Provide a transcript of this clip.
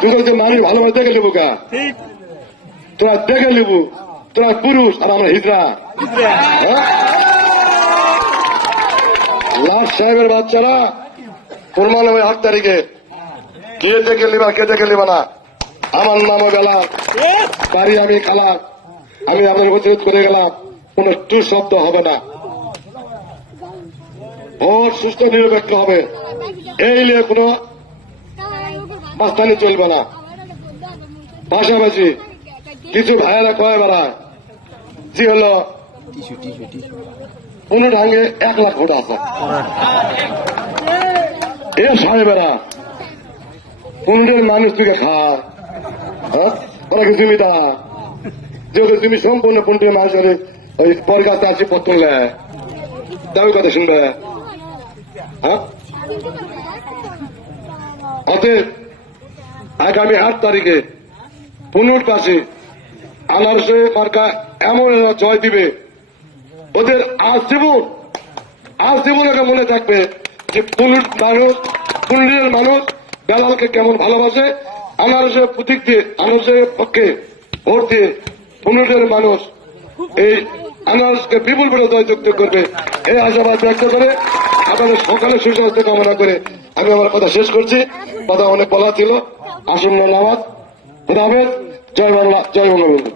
তুই তো মানুষ ভালোভাবে দেখে নেব কা তোরা দেখে নেব তোরা পুরুষ আর আমরা হিজড়া হ্যাঁ? সাহেবের বাচ্চারা প্রমাণ হবে আট তারিখে। কে দেখে নিবা কে দেখে নিবা না? আমার নামও বেলা বাড়ি আমি খালা আমি আপনার প্রতিরোধ করে গেলাম কোন টু শব্দ হবে না। ভোট সুস্থ নিরপেক্ষ হবে। এই নিয়ে কোনো মাস্তানি চলবে না। পাশাপাশি কিছু ভাইয়েরা কয় বেড়ায় যে হলো, কোন ঢাঙ্গে এক লাখ ভোট আছে। এ সাহেবেরা কোনদের মানুষ থেকে খায় হ্যাঁ? ওরা কি জমিটা যেহেতু তুমি সম্পূর্ণ কোনটি মানুষের ওই পর কাছে আছে পত্র দাবি কথা শুনবে। হ্যাঁ? অতএব আগামী আট তারিখে পুনর পাশে আনারসে মার্কা এমন এরা জয় দিবে। ওদের আজ জীবন আজ জীবন এটা মনে থাকবে যে পুনুর মানুষ, পুনুরের মানুষ বেলালকে কেমন ভালোবাসে আনারসের প্রতীক দিয়ে, আনারসের পক্ষে ভোট দিয়ে পুনুরের মানুষ এই আনারসকে বিপুল বলে জয়যুক্ত করবে। এই আশাবাদ ব্যক্ত করে আপনাদের সকালে সুস্বাস্থ্য কামনা করে আমি আমার কথা শেষ করছি। কথা অনেক বলা ছিল। আসন্ন নামাজ। জয় বাংলা জয় বঙ্গবন্ধু